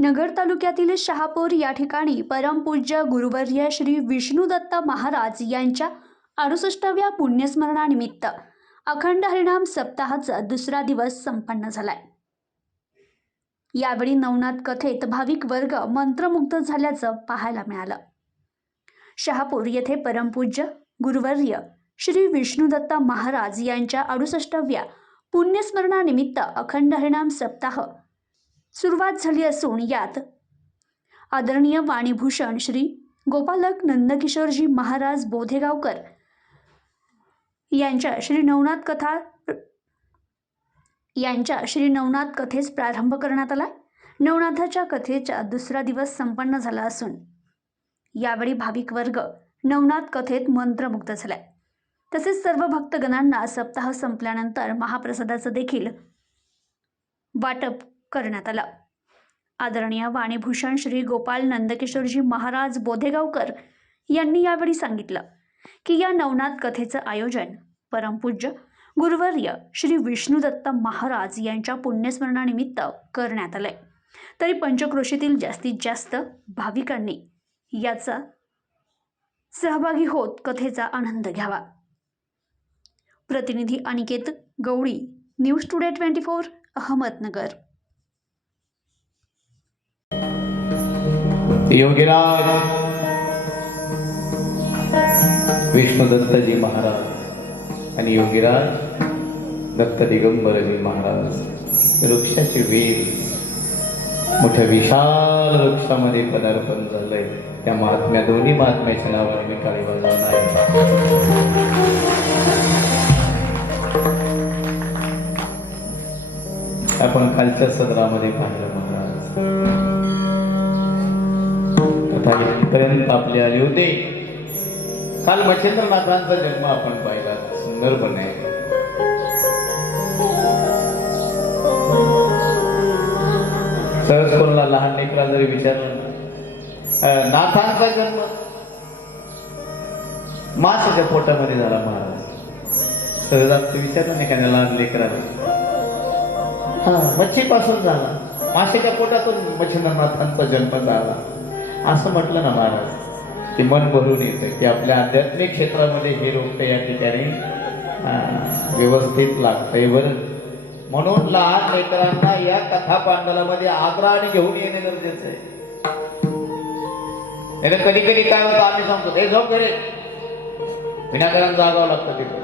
नगर तालुक्यातील शहापूर या ठिकाणी परमपूज्य गुरुवर्य श्री विष्णुदत्त महाराज यांच्या 68व्या पुण्यस्मरणानिमित्त अखंड हरिनाम सप्ताहाचा दुसरा दिवस संपन्न झालाय। यावेळी नवनाथ कथेत भाविक वर्ग मंत्रमुग्ध झाल्याचं पाहायला मिळालं। शहापूर येथे परमपूज्य गुरुवर्य श्री विष्णुदत्त महाराज यांच्या 68व्या पुण्यस्मरणानिमित्त अखंड हरिनाम सप्ताह सुरुवात झाली असून यात आदरणीय वाणीभूषण श्री गोपालक नंदकिशोरजी महाराज बोधेगावकर यांच्या श्री नवनाथ कथेस प्रारंभ करण्यात आला। नवनाथाच्या कथेचा दुसरा दिवस संपन्न झाला असून यावेळी भाविक वर्ग नवनाथ कथेत मंत्रमुग्ध झालाय। तसेच सर्व भक्तगणांना सप्ताह संपल्यानंतर महाप्रसादाचं देखील वाटप करण्यात आलं। आदरणीय वाणीभूषण श्री गोपाल नंदकिशोरजी महाराज बोधेगावकर यांनी यावेळी सांगितलं की या नवनाथ कथेचं आयोजन परमपूज्य गुरुवर्य श्री विष्णुदत्त महाराज यांच्या पुण्यस्मरणानिमित्त करण्यात आलंय, तरी पंचक्रोशीतील जास्तीत जास्त भाविकांनी याचा सहभागी होत कथेचा आनंद घ्यावा। प्रतिनिधी अनिकेत गवळी, न्यूज टुडे 24, अहमदनगर। योगीराज विष्णुदत्तजी महाराज आणि योगीराज दत्त दिगंबरजी महाराज वृक्षाचे वीर मोठ्या विशाल वृक्षामध्ये पदार्पण झालंय। त्या महात्म्या दोन्ही महात्म्याच्या नावाने मी काळी वाजवणार आहे। आपण कालच्या सदरामध्ये पाहिलं महाराज इथपर्यंत आपले आले होते। काल मच्छिंद्रनाथांचा जन्म आपण पाहिला, सुंदरपणे सहज कोणाला लहान लेकरा जरी विचारलं नाथांचा जन्म माशाच्या पोटामध्ये झाला महाराज, सहज आपण विचारलं नाही का लहान लेकराला, मच्छीपासून झाला, माशाच्या पोटातून मच्छिंद्रनाथांचा जन्म झाला असं म्हटलं ना महाराज, ते मन भरून येतं की आपल्या आध्यात्मिक क्षेत्रामध्ये हे रोपटे या ठिकाणी व्यवस्थित लागतंय बरं। म्हणून लहान लेकरांना या कथा पांडलामध्ये आग्रहाने घेऊन येणे गरजेचं आहे। कधी कधी काय होतं आम्ही सांगतो हे जाऊ करे विनाकारण जागावं लागतं तिथे,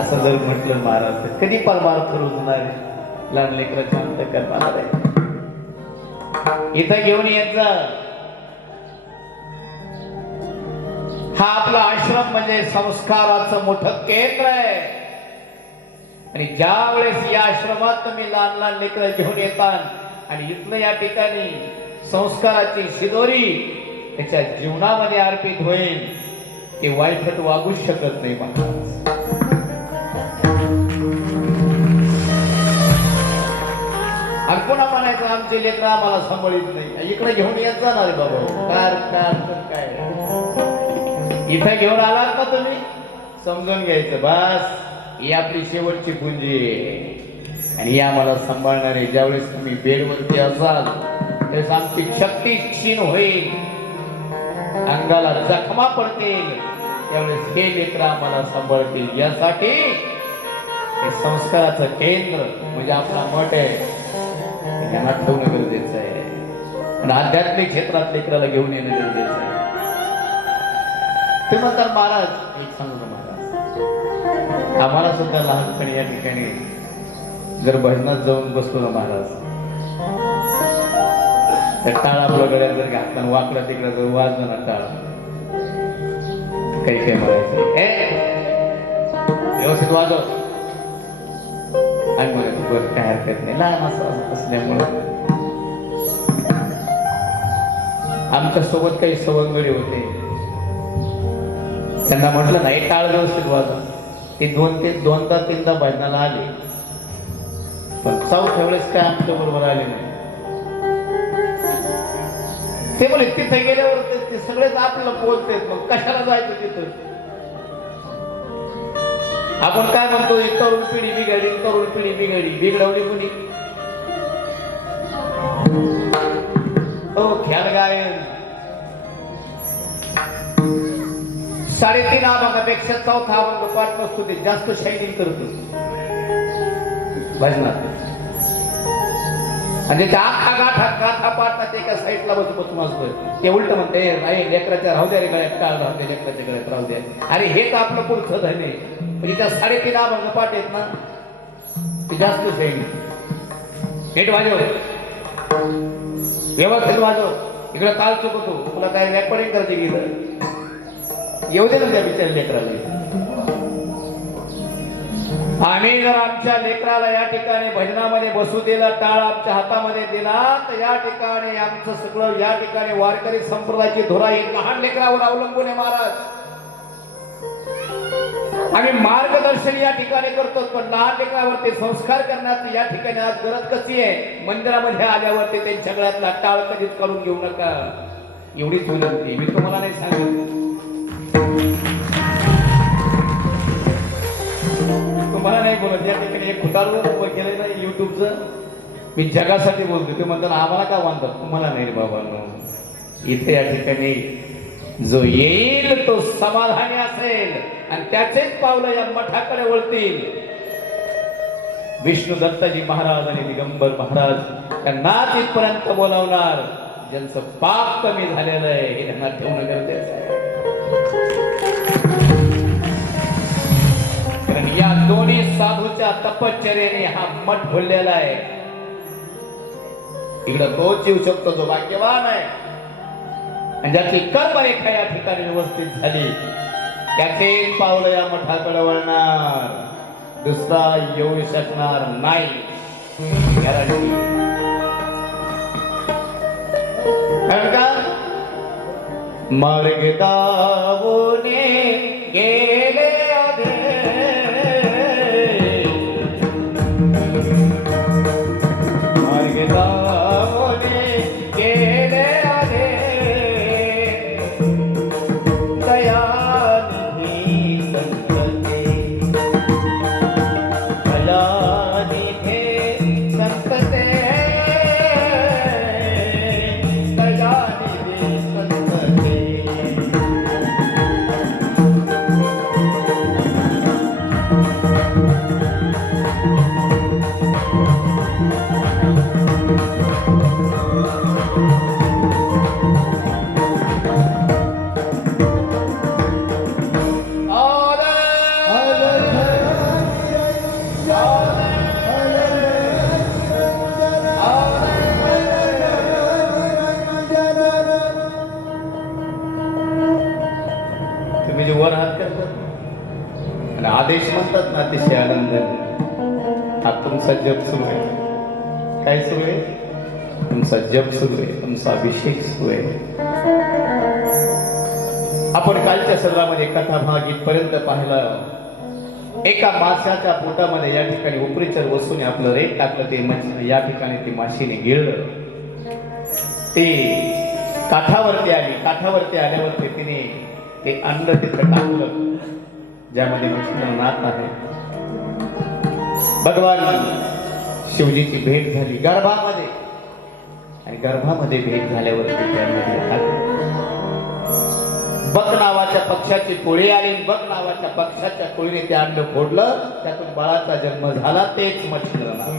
असं जर म्हटलं महाराज तर कधी पार मार फिरवणार लहान लेकरांच्या अंत करणार आहे। इथं घेऊन यायचा हा आपला आश्रम म्हणजे संस्काराचं मोठं केंद्र आहे आणि ज्या वेळेस या आश्रमात तुम्ही लहान लहान लेकरं घेऊन येतात आणि इथलं या ठिकाणी संस्काराची शिदोरी त्याच्या जीवनामध्ये अर्पित होईल, ते वाईट वागूच शकत नाही महाराज। पुन्हा म्हणायचं आमचे लेकर आम्हाला सांभाळीत नाही, इकडे घेऊन येत जाणार बाबा काय इथं घेऊन आलात ना तुम्ही समजून घ्यायचं बस ही आपली शेवटची पुंजी आहे आणि या मला सांभाळणारे ज्यावेळेस तुम्ही बेडवरती असाल त्यावेळेस आमची शक्ती क्षीण होईल, अंगाला जखमा पडतील, त्यावेळेस हे लेकर आम्हाला सांभाळतील। यासाठी हे संस्काराचं केंद्र म्हणजे आपला मठ आहे त्यांना ठेवणं गरजेचं आहे आणि आध्यात्मिक क्षेत्रात लेकराला घेऊन येणं गरजेचं आहे। ते म्हणतात महाराज एक सांगू महाराज आम्हाला सुद्धा लहानपणी या ठिकाणी जर भजनात जाऊन बसलो ना महाराज तर टाळ आपल्या गळ्यात जर घातला वाकडा तिकडा जर वाजलं ना टाळ काही म्हणायचं व्यवस्थित वाजव आणि बरं काय हरकत नाही, लहान असं असल्यामुळे आमच्या सोबत काही सवंगडी होते, त्यांना म्हटलं नाही टाळ व्यवस्थित वाजव, ते दोनदा तीनदा भजनाला आले पण चौथ्या वेळेस काय आमच्या बरोबर आले नाही। ते बोले तिथे गेल्यावर ते सगळेच आपल्याला बोलतेत, मग कशाला जायचं तिथं? आपण काय म्हणतो तरुण पिढी बिघडली, तरुण पिढी बिघडली, बिघडवली कुणी? 3.5 अभंगापेक्षा चौथा अभंग पाठ नसतो ते जास्त शायनिंग करतो भजनात. आणि त्या अख्खा गाथा पाठ ना ते एका साईडला बसून असतोय ते उलट म्हणते नाही लेकराच्या राहू द्या रे गळ्यात काळ राहते लेकराच्या गळ्यात राहू द्या. अरे हेच आपलं पुढचं धन आहे. म्हणजे त्या 3.5 अभंग पाठ आहेत ना ते जास्त शायनिंग. नीट वाजव, व्यवस्थित वाजव. इकडे काल चुकतो तुला काय रेकॉर्डिंग करायची गेलं येऊ दे ना त्या बिचार लेकराला. आम्ही जर आमच्या लेकराला या ठिकाणी भजनामध्ये बसू दिला, टाळ आमच्या हातामध्ये दिला, तर या ठिकाणी आमचं सगळं या ठिकाणी वारकरी संप्रदायाची धुरा ही लहान लेकरावर अवलंबून आहे महाराज. आम्ही मार्गदर्शन या ठिकाणी करतो पण लहान लेकरावरती संस्कार करण्याची या ठिकाणी आज गरज कशी आहे. मंदिरामध्ये आल्यावरती त्यांच्या गळ्यातला टाळ कधीच काढून घेऊ नका एवढीच विनंती. मी तुम्हाला नाही सांगत, तुम्हाला नाही बोलत. या ठिकाणी एक खुटारवर उभं केलं नाही युट्यूबचं, मी जगासाठी बोलतो. ते म्हणतात आम्हाला का बांधतात, तुम्हाला नाही बाबा. इथे या ठिकाणी जो येईल तो समाधानी असेल आणि त्याचेच पावलं या मठाकडे वळतील. विष्णू दत्ताजी महाराज आणि दिगंबर महाराज त्यांना तिथपर्यंत बोलावणार ज्यांचं पाप कमी झालेलं आहे हे त्यांना ठेवणं गरजेचं आहे. कारण या दोन्ही साधूच्या तपश्चर्येने हा मठ भरलेला आहे. इकडं तोच येऊ शकतो जो भाग्यवान आहे आणि ज्याची कर्मरेखा या ठिकाणी व्यवस्थित झाली त्याचे पावलं या मठाकडे वळणार, दुसरा येऊ शकणार नाही. कारण का मार्ग दावूने गेले मार्ग दावूने गेले आदेश म्हणतात ना अतिशय आनंद. हा तुमचा जप सुरू आहे. काय सुरू आहे? तुमचा जप सुरू आहे, तुमचा अभिषेक सुरू आहे. आपण कालच्या सत्रामध्ये कथाभाग इथपर्यंत पाहिला. एका माशाच्या पोटामध्ये या ठिकाणी उपरीचर वस्तूने आपलं रेट टाकलं. ते या ठिकाणी ती माशीने गिळलं. ते काठावरती आली. काठावरती आल्यावरती तिने ते अंड तिथं टाकलं ज्यामध्ये मच्छिंद्रनाथ आहे. भगवान शिवजीची भेट झाली गर्भामध्ये आणि गर्भामध्ये भेट झाल्यावरती त्यामध्ये बक नावाच्या पक्षाची पोळी आली. बक नावाच्या पक्षाच्या पोळीने ते अंड फोडलं, त्यातून बाळाचा जन्म झाला. तेच मच्छिंद्रनाथ.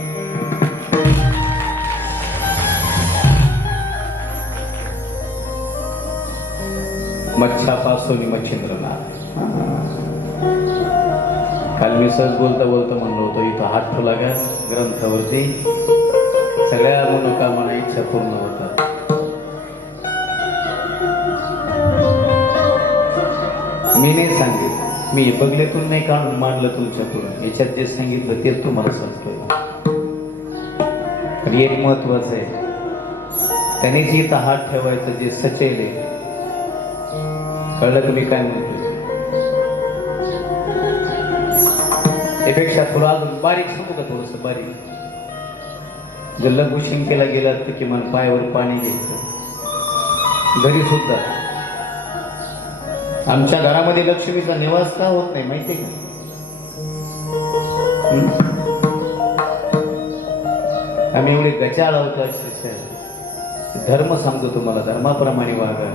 मच्छापासून मच्छिंद्रनाथ. काल मी सहज बोलता म्हणलो होतो इथं हात ठेवला का ग्रंथावरती सगळ्या मनोकामना इच्छा पूर्ण होतात. मी नाही सांगितलं, मी बगलेतून नाही काढून मांडलं तुमच्या पुढे. याच्यात जे सांगितलं तेच तुम्हाला सांगतोय. आणि एक महत्वाचं आहे, त्यानेच इथं हात ठेवायचं जे सचेल आहे. कळलं तुम्ही काय म्हणतो? त्यापेक्षा थोडं अजून बारीक सांगू का? थोडस बारीक. जर लघु शिंकेला गेला तर किमान पायावर पाणी घ्यायचं. घरी सुद्धा आमच्या घरामध्ये लक्ष्मीचा निवास का होत नाही माहितीये का? आम्ही एवढे गचाळ होतो. धर्म सांगतो तुम्हाला, धर्माप्रमाणे वागा.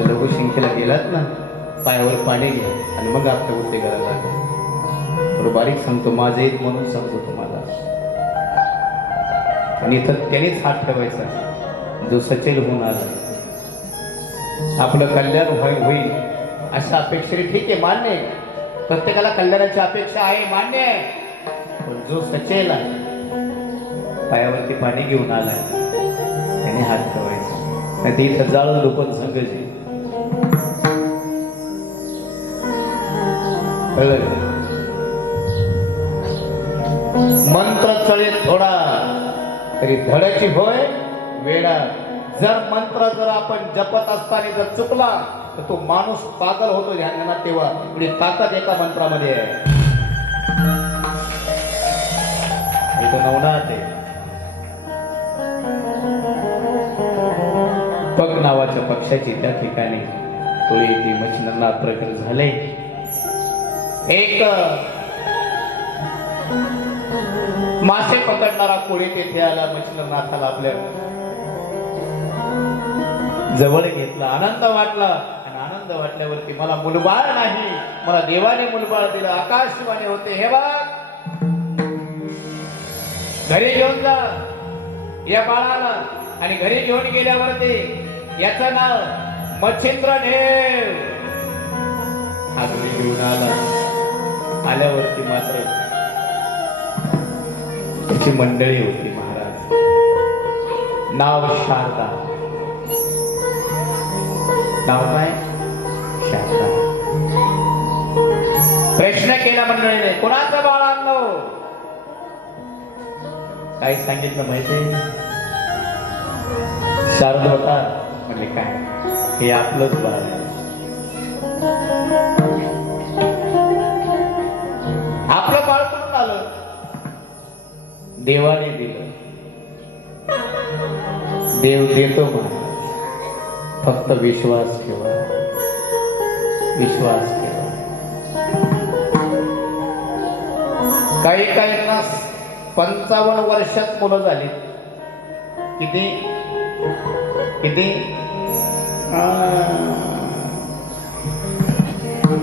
लघु शिंकेला गेलात ना पायावर पाणी घ्या आणि मग आपल्या उद्योगाला लागेल. थोडं बारीक सांगतो, माझे एक म्हणून सांगतो तुम्हाला. आणि इथं त्यानेच हात ठेवायचा जो सचेल होऊन आला. आपलं कल्याण होईल अशा अपेक्षेने ठीक आहे, मान्य आहे. प्रत्येकाला कल्याणाची अपेक्षा आहे, मान्य आहे. पण जो सचेल आहे, पायावरती पाणी घेऊन आलाय, त्याने हात ठेवायचा. नाही ते इथं जाळून लोकं सांगायचे. मंत्र चळे थोडा तरी धडाची होय वेडा. जर मंत्र जर आपण जपत असताना जर चुकला तर तो माणूस पागल होतो ध्यानात. तेव्हा एवढी ताकद एका मंत्रामध्ये आहे. इथं नवनाथ आहे. पग नावाच्या पक्षाची त्या ठिकाणी थोडी ती मच्छिंद्रनाथ प्रकट झाले. एक मासे पकडणारा कोळी तेथे आला. मच्छिंद्रनाथाला आपल्या जवळ घेतला. आनंद वाटला. आणि आनंद वाटल्यावरती मला मुलबाळ नाही, मला देवाने मुलबाळ दिलं. आकाशवाणी होते, हे बघ घरी घेऊन जा या बाळाला. आणि घरी घेऊन गेल्यावरती याचं नाव मच्छिंद्रदेव. हा घरी घेऊन आला. आल्यावरती मात्र त्याची मंडळी होती महाराज. नाव शारदा. नाव काय? शारदा. प्रश्न केला मंडळीने, कोणाचं बाळ आणलं? काय सांगितलं माहिती? शारदा होता. म्हणले काय, हे आपलंच बाळ आहे. आपलं बाळ कुठून आलं? देवाने दिलं. देव देतो महाराज, फक्त विश्वास ठेवा. विश्वास ठेवा. काही काहींना 55 वर्षात मुलं झाली. किती किती?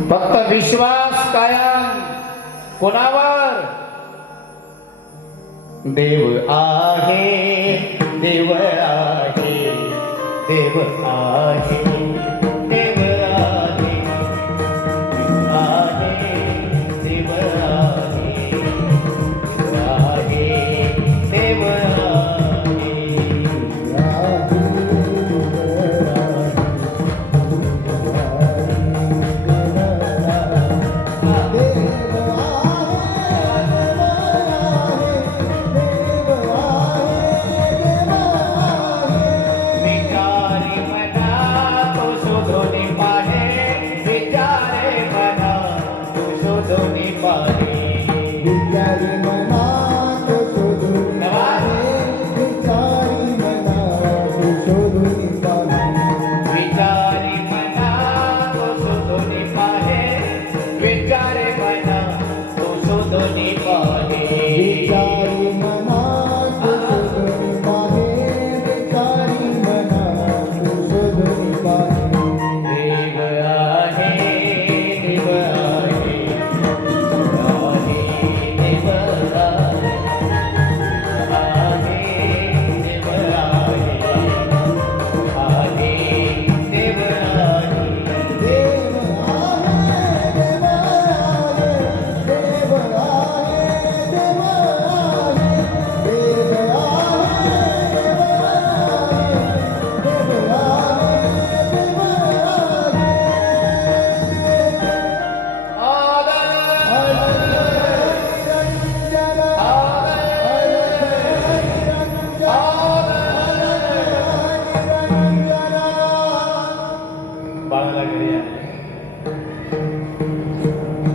फक्त विश्वास कायम. कोणावर? देव आहे, देव आहे, देव आहे, देव आहे, आहे, देव आहे, आहे, देव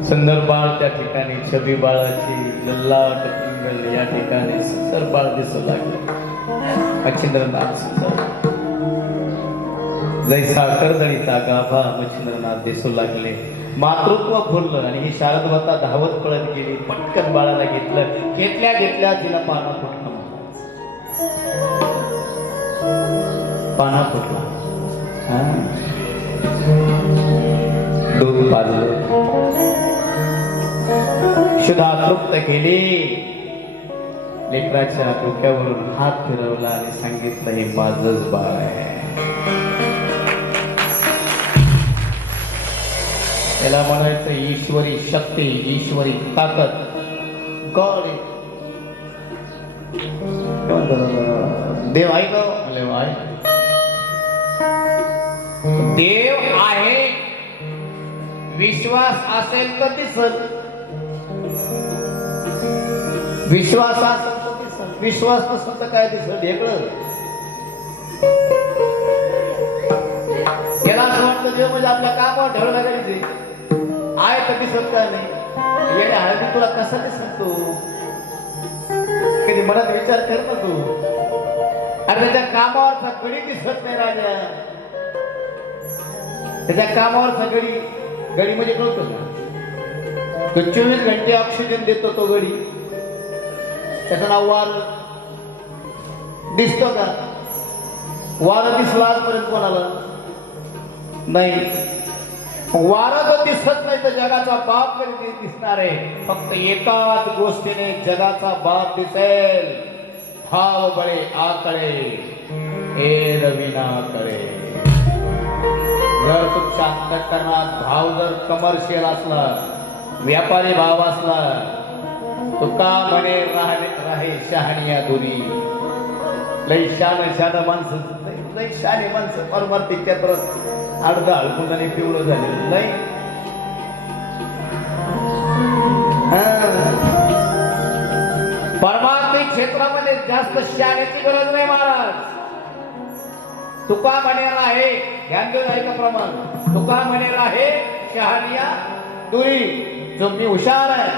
सुंदर बाळ त्या ठिकाणी, छबी बाळाची लल्लाट पिंगल या ठिकाणी सुंदर बाळ दिसू लागले. मच्छिंद्रनाथ सुंदर जैसा कर्दळीचा गाभा मच्छिंद्रनाथ दिसू लागले. मातृत्व फुललं आणि ही शारदवता धावत पळत गेली. पटकन बाळाला घेतलं. घेतल्या घेतल्या तिला पाना फुटला. पाना फुटला. दूध पाजलं, शुद्धा तृप्त केली, लेकराच्या डोक्यावरून हात फिरवला आणि सांगितलं, हे माझंच बाळ आहे. त्याला म्हणायचं ईश्वरी शक्ती, ईश्वरी ताकद, गॉड. देव आहे का? देव आहे. विश्वास असेल तर दिसल, विश्वास असेल तर दिसल, विश्वास नसेल तर काय दिसल? ढेकळं. याला असं वाटतं देव म्हणजे आपल्या कामावर ढेळ लागायचे आहे तर दिसत काय नाही. येणे हळदी तुला कसा दिसत तू? कधी मनात विचार कर ना तू. अरे त्याच्या कामावरचा गडी दिसत नाही राजा. त्याच्या कामावरचा गडी, गडी म्हणजे कळतो ना, तो 24 घंटे ऑक्सिजन देतो तो गडी. त्याचं नाव वार. दिसतो का? वार दिसला आजपर्यंत कोणाला नाही. वारा जर दिसत नाही तर जगाचा बाप कधी दिसणार आहे. फक्त एकाच गोष्टीने जगाचा बाप दिसेल, भाव बळे आकळे हे रविना करे. जर तुमच्या अंतःकरणात भाव जर कमर्शियल असला, व्यापारी भाव असला, तुका म्हणे राहे शहाणिया दुरी. लई शान माणसं, लई शाने माणसं परमार्थिक क्षेत्रात अर्धा हळकुंडाने पिवळं झालेलं नाही. परमार्थिक क्षेत्रामध्ये जास्त शहाण्याची गरज नाही महाराज. तुका म्हणेल आहे, ध्यान देऊन ऐका प्रमाण. तुका म्हणेल आहे शहानिया दुरी. जो मी हुशार आहे,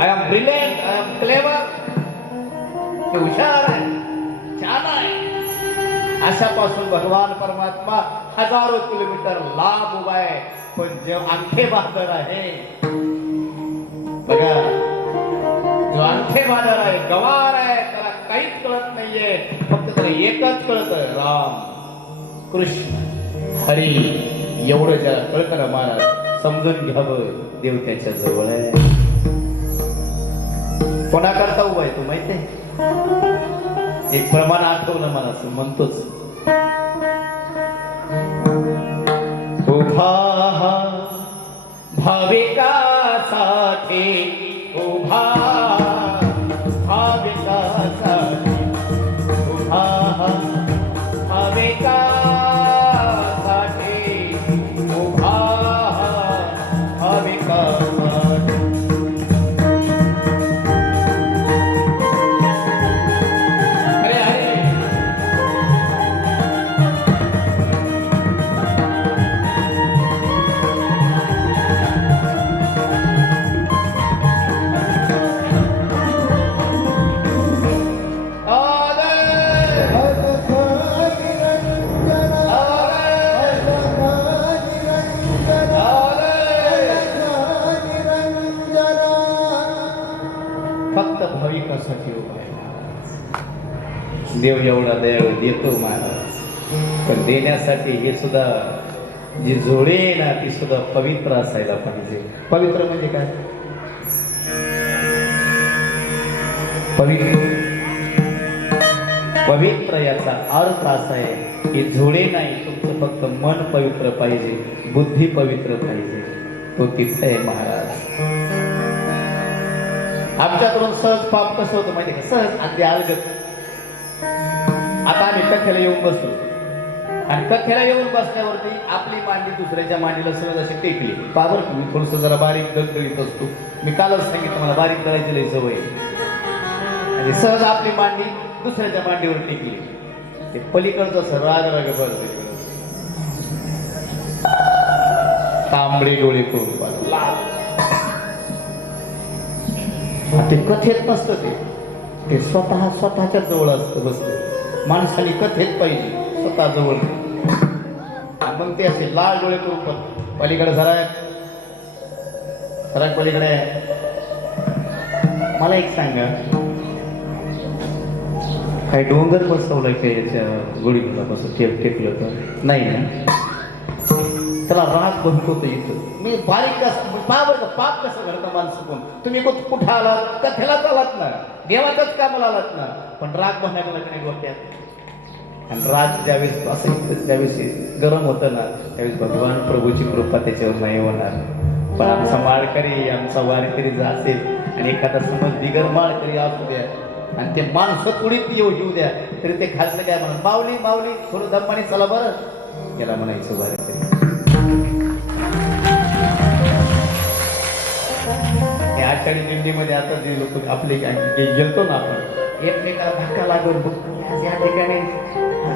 I am brilliant, I am clever, मी हुशार आहे, छान आहे, अशापासून भगवान परमात्मा हजारो किलोमीटर लांब उभा आहे. पण जो अंगठे बहादर आहे बघा, जो अंगठे बहादर आहे, गवार आहे, त्याला काहीच कळत नाहीये. फक्त त्याला एकच कळत, राम कृष्ण हरी. एवढं ज्याला कळतं ना महाराज, समजून घ्यावं देव त्याच्या जवळ आहे. कोणाकरता उभा आहे तो माहितीये? एक प्रमाण आठवलं मला, असं म्हणतोच, उभा भाविकासाठी, उभा भाविकासाठी, उभा भाविकासाठी, उभा भाविकासाठी. फक्त भाविकासाठी उभा आहे महाराज. देव एवढा दयाळू देतो महाराज, पण देण्यासाठी हे सुद्धा जी जोडे ना ती सुद्धा पवित्र असायला पाहिजे. पवित्र म्हणजे काय? पवित्र याचा अर्थ असा आहे की जोडे नाही, तुमचं फक्त मन पवित्र पाहिजे, बुद्धी पवित्र पाहिजे. तो तिथं आहे महाराज. आमच्याकडून सहज पाप कसं होतं माहिती का? सहज अगदी अलगत. आता आम्ही कथेला येऊन बसलो आणि कथेला येऊन बसल्यावरती आपली मांडी दुसऱ्याच्या मांडीला सहज अशी टेकली. पावर मी थोडस जरा बारीक दळदळीत असतो. मी कालच सांगितलं मला बारीक दळायची लई सवय. आणि सहज आपली मांडी दुसऱ्याच्या मांडीवर टेकली. ते पलीकडचं असं राग बरं तांबडे डोळे करून लाल. ते कथेत नसतं, ते स्वतःच्या जवळ असतं बसलं. माणसाने कथेत पाहिजे स्वतः जवळ. मग ते असे लाल डोळे करून पलीकडे सराक पलीकडे. मला एक सांगा, काही डोंगर बसवलं की याच्या गुढीला बस टेकलं तर नाही ना? त्याला राग बनतो तो इथं मी बारीक कसं पाप कसं घडतं माणसं कोण तुम्ही कुठं आलात का त्यालाच आलात ना देवाचाच कामाला आलात ना पण राग बनायला लागणे डोक्यात आणि राग ज्यावेळेस असं इथं त्यावेळेस गरम होतं ना त्यावेळेस भगवान प्रभूची कृपा त्याच्यावर नाही होणार पण आमचा माळकरी आमचा वारकरी जर असेल आणि एखादा समज बिगर माळकरी असू द्या आणि ते माणसं पुढीत येऊ द्या तरी ते खाल्लं काय म्हणून माऊली माऊली थोडं दमाने चला बरं याला म्हणायचं वारकरी आषाढी दिंडीमध्ये आता जे लोक आपले गेलतो ना आपण एकमेकाला धक्का लागून या ठिकाणी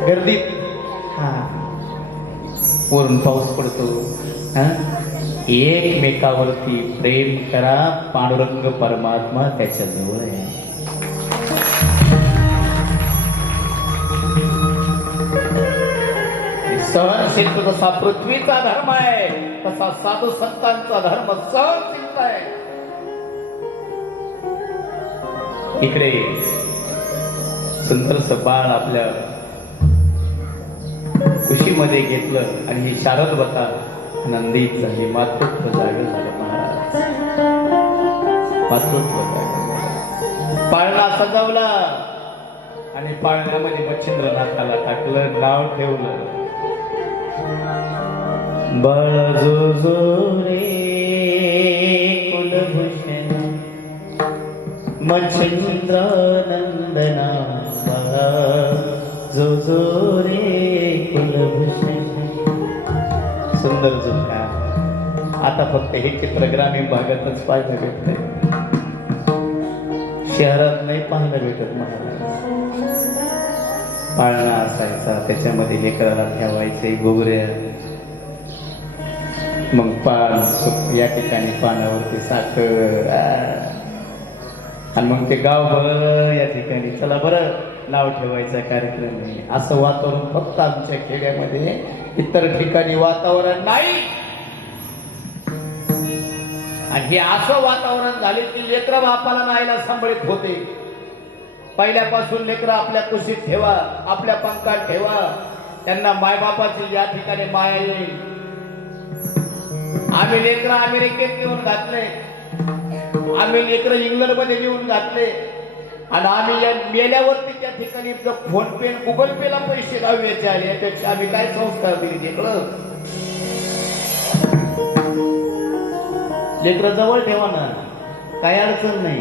गर्दीत हा वरून पाऊस पडतो हा एकमेकावरती प्रेम करा पांडुरंग परमात्मा त्याच्या जवळ आहे सहनशील जसा पृथ्वीचा धर्म आहे तसा साधू संतांचा धर्म सहनशीलता आहे इकडे सुंदरस बाळ आपल्या कुशीमध्ये घेतलं आणि ही शारदवता नंदीत झाली मातृत्व जागे झालं महाराज मातृत्व जागे पाळणा सजवला आणि पाळण्यामध्ये मच्छिंद्रनाथाला टाकलं नाव ठेवलं बाळ जो जो रे कुलभूषण मच्छिंद्र नंदना जो जो रे कुलभूषण सुंदर झुमका आता फक्त हे चित्र ग्रामीण भागातच पाहायला भेटतंय शहरात नाही पाहायला भेटत महाराज पाळणा असायचा त्याच्यामध्ये लेकराला ठेवायचे गोगऱ्या मग पान या ठिकाणी पानावरती साखर आणि मग ते गावभर या ठिकाणी चला बरं नाव ठेवायचा कार्यक्रम आहे असं वातावरण फक्त आमच्या खेड्यामध्ये इतर ठिकाणी वातावरण नाही आणि हे असं वातावरण झाले की लेकरं बापाला नाहीला सांभाळीत होते पहिल्यापासून लेकरं आपल्या कुशीत ठेवा आपल्या पंखात ठेवा त्यांना मायबापाची या ठिकाणी माया येईल आम्ही लेकरं अमेरिकेत येऊन घातले आम्ही लेकरं इंग्लंड मध्ये येऊन घातले आणि आम्ही या मेल्यावरती त्या ठिकाणी फोन पे गुगल पे ला पैसे लावायचे आले यापेक्षा आम्ही काय संस्कार दिली लेकरं लेकरं जवळ ठेवा ना काही अडचण नाही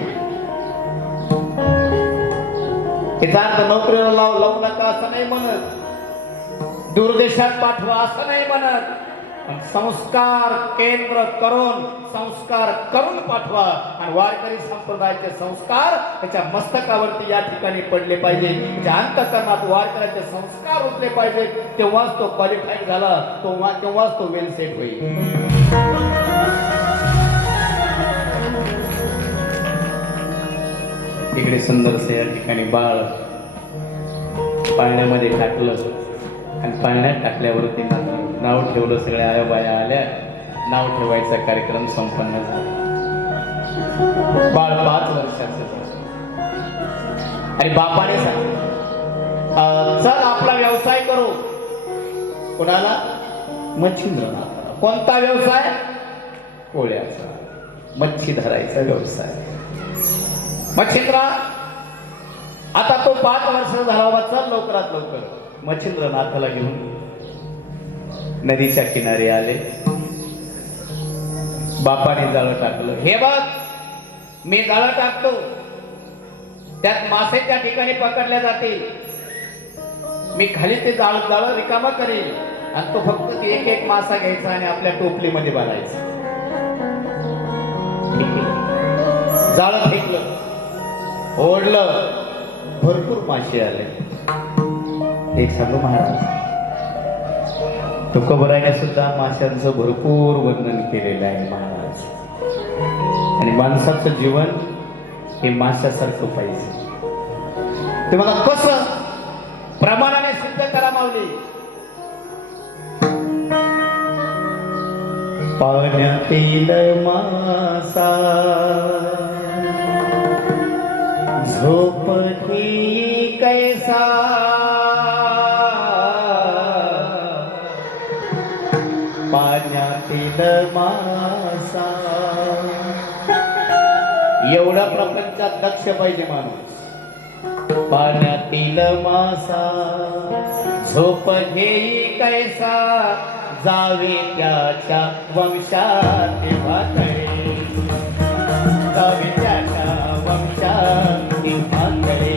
नोकरीला लावू नका असं नाही म्हणत दूरदेशात पाठवा असं नाही म्हणत संस्कार केंद्र करून संस्कार करून पाठवा आणि वारकरी संप्रदायाचे संस्कार त्याच्या मस्तकावरती या ठिकाणी पडले पाहिजे त्या अंतःकरणात वारकऱ्याचे संस्कार उठले पाहिजे तेव्हाच तो क्वालिफाईड झाला तेव्हाच तो वेल सेट होईल इकडे सुंदरस या ठिकाणी बाळ पाळण्यामध्ये टाकलं आणि पाळण्यात टाकल्यावरती नाव ठेवलं सगळ्या आया बाया आल्या नाव ठेवायचा कार्यक्रम संपन्न झाला बाळ 5 वर्षाचं झालं आणि बापाने सांगितलं चल आपला व्यवसाय करू कोणाला मच्छिंद्रनाथाला कोणता व्यवसाय कोळ्याचा मच्छी धरायचा व्यवसाय मच्छिंद्रा आता तो 5 वर्ष झाला बाबा चल लवकरात लवकर मच्छिंद्रनाथाला घेऊन नदीच्या किनारी आले बापाने जाळं टाकलं हे बघ मी जाळं टाकतो त्यात मासे त्या ठिकाणी पकडल्या जातील मी खाली ते जाळं रिकामा करेल आणि तो फक्त एक एक मासा घ्यायचा आणि आपल्या टोपलीमध्ये बांधायचा जाळं फेकलं ओढलं भरपूर मासे आले एक सांगू महाराज तुकोबराने सुद्धा माशांचं भरपूर वर्णन केलेलं आहे महाराज आणि माणसाचं जीवन हे माशासारखं पाहिजे ते मला कसं प्रमाणाने सिद्ध करा माऊली पाण्यातील मासा झोपती कैसा पाण्यातील एवढ्या प्रपंचात दक्ष पाहिजे माणूस. पाण्यातील मासा झोप घेई कैसा, जावे त्याच्या वंशात भाकरे, जावे त्याच्या वंशात भाकरे.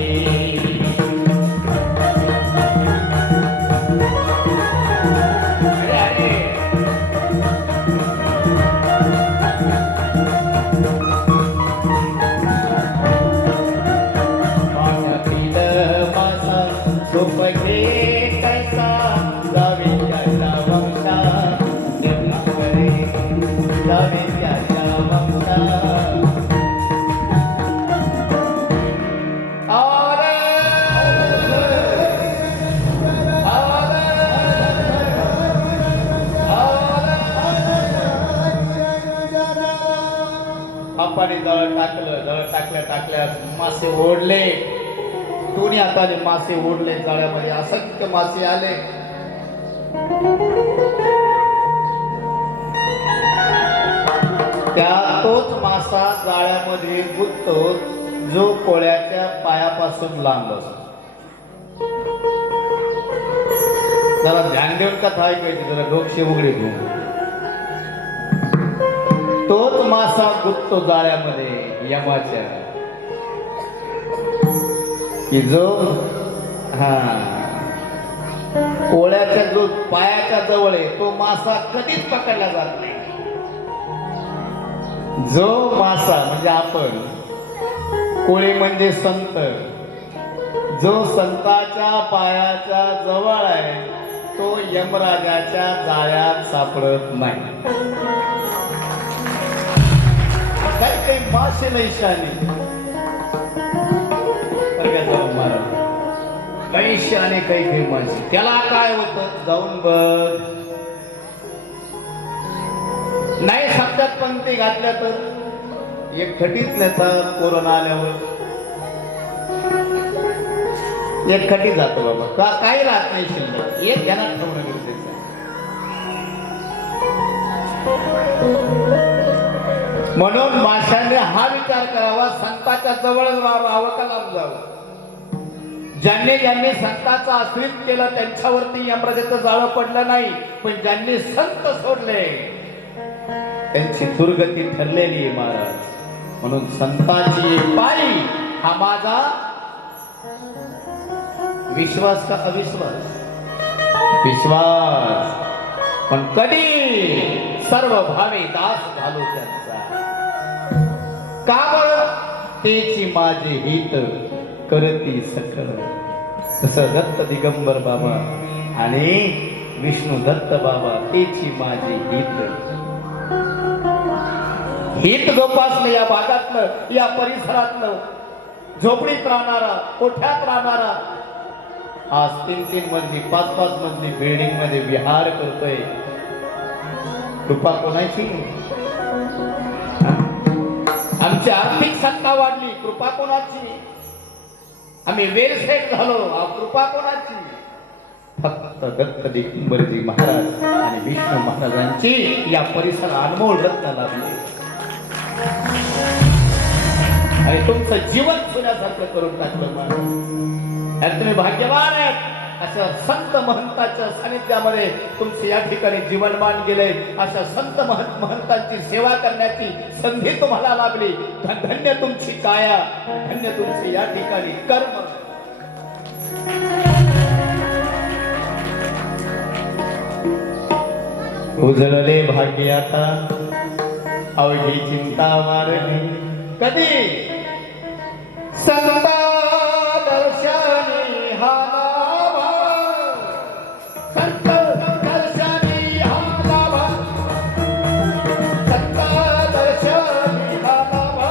बापाने दळ टाकलं, दळ टाकल्या मासे ओढले, दोन्ही हाताने मासे ओढले, जाळ्यामध्ये असंख्य मासे आले. त्या तोच मासा जाळ्यामध्ये गुंततो जो कोळ्याच्या पायापासून लांब असतो. जरा ध्यान देऊन कथा ऐकायची, जरा डोकशे उघडे घेऊन. तोच मासा गुंततो जाळ्यामध्ये यमाच्या, की जो कोळ्याच्या जो पायाच्या जवळ आहे तो मासा कधीच पकडला जात नाही. जो मासा म्हणजे आपण, कोळी म्हणजे संत, जो संताच्या पायाच्या जवळ आहे तो यमराजाच्या जाळ्यात सापडत नाही. काही मासे नाही शाने, काही शाने काही मासे. त्याला काय होत जाऊन बघ. नाही सत्यात पंक्ती घातल्या तर एक खटीत नेतात. कोरोना आल्यावर एक खटीत जातो बाबा, का काही राहत नाही शिल्लक. एक ध्यानात ठेवणं गरजेचं आहे. म्हणून माशाने हा विचार करावा, संताच्या जवळ राहावं का लांब जावं. ज्यांनी ज्यांनी संताचं आश्रित केलं त्यांच्यावरती यमराजाचं जाळं पडलं नाही, पण ज्यांनी संत सोडले त्यांची दुर्गती ठरलेली आहे महाराज. म्हणून संताची पायी हा माझा विश्वास का अविश्वास? विश्वास. पण कधी सर्व भावे दास झालो त्यांचा. का बरं? तेची माझे हित करती सकळ. तसं दत्त दिगंबर बाबा आणि विष्णू दत्त बाबा तेची माझे हित जोपासलं. या भागातलं, या परिसरातलं, झोपडीत राहणारा, कोठ्यात राहणारा आज 3-3 मजली 5-5 मजली बिल्डिंग मध्ये विहार करतोय. कृपा कोणाची? आमची आर्थिक सत्ता वाढली, कृपा कोणाची? आम्ही वेलसेट झालो, कृपा कोणाची? फक्त दत्त दिगंबरजी महाराज आणि विष्णू महाराजांची या परिसर अनमोल रत्न लाभले. आणि तुमचं जीवन सोन्यासारखं करून टाकलं महाराज. यात तुम्ही भाग्यवान आहेत. अशा संत महंताच्या सानिध्यामध्ये तुमचे या ठिकाणी जीवनमान गेले. अशा संत महंतांची सेवा करण्याची संधी तुम्हाला लाभली. धन्य तुमची काया, धन्य तुमचे या ठिकाणी कर्म. उजळले भाग्य आता, अवघी चिंता वाढली. कधी संता दर्शनी हा लाभा, संत दर्शनी हा लाभा, संत दर्शनी हा लाभा,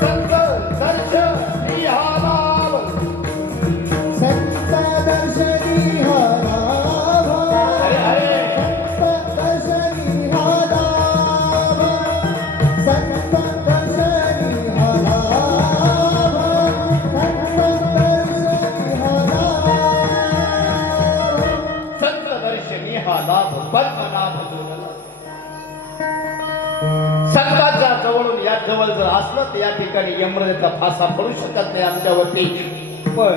संत दर्शनी हा लाभा, संत दर्शनी हा लाभा, संत दर्शनी हा लाभा, संत दर्शनी हा लाभा, संत दर्शनी हा लाभा, संत दर्शनी हा लाभ पद्मनाभ जोडला. संतांच्या जवळून या जवळ जर असलं तर या ठिकाणी यमराजाचा फासा पडू शकत नाही आमच्यावरती. पण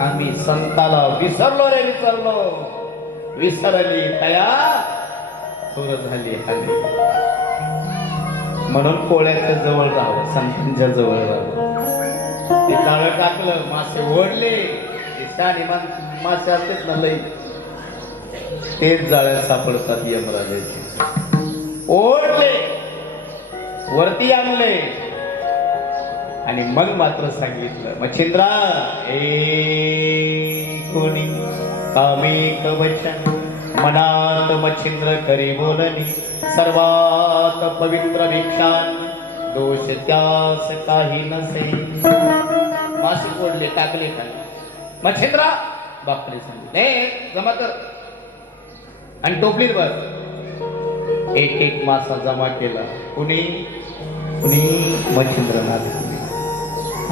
आम्ही संताला विसरलो रे, विसरली तया सुर झाली हल्ली. म्हणून कोळ्याच्या जवळ राहावं, संतांच्या जवळ राहावं. ते जाळं टाकलं, मासे ओढले, आणि मासे असतेच ना लई, तेच जाळ्यात सापडतात यमराजाचे. ओढले, वरती आणले आणि मग मात्र सांगितलं, मच्छिंद्रा कोणी कामी कवचन मनात मच्छिंद्र करी बोलणी, सर्वात पवित्र भिक्षान दोष त्यास काही नसे. मासे ओढले, टाकले खाली. मच्छिंद्रा बापरे सांगितले, जमा कर आणि टोपलीत बस. एक एक मासा जमा केला. कुणी मच्छिंद्रनाथ.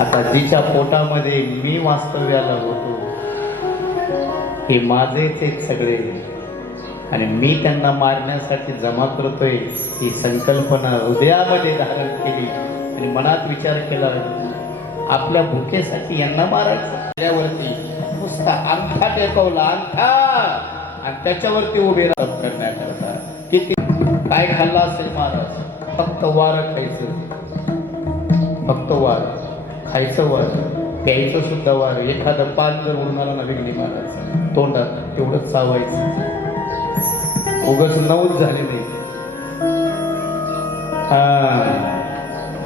आता जिच्या पोटामध्ये मी वास्तव्याला होतो हे माझेच एक सगळे, आणि मी त्यांना मारण्यासाठी जमा करतोय ही संकल्पना हृदयामध्ये धारण केली आणि मनात विचार केला, आपल्या भुकेसाठी यांना मारायचं. त्यावरती नुसता अंगठा टेकवला, अंगठा, आणि त्याच्यावरती उभे राहत करण्याकरता. किती काय खाल्ला असेल महाराज? फक्त वारं खायचं, फक्त वारं खायचं, वारं प्यायचं सुद्धा वारं. एखादं पान जर उडणारा ना वेगळी महाराज तोंडात तेवढंच चावायचं, उगाच नऊच झाले नाही.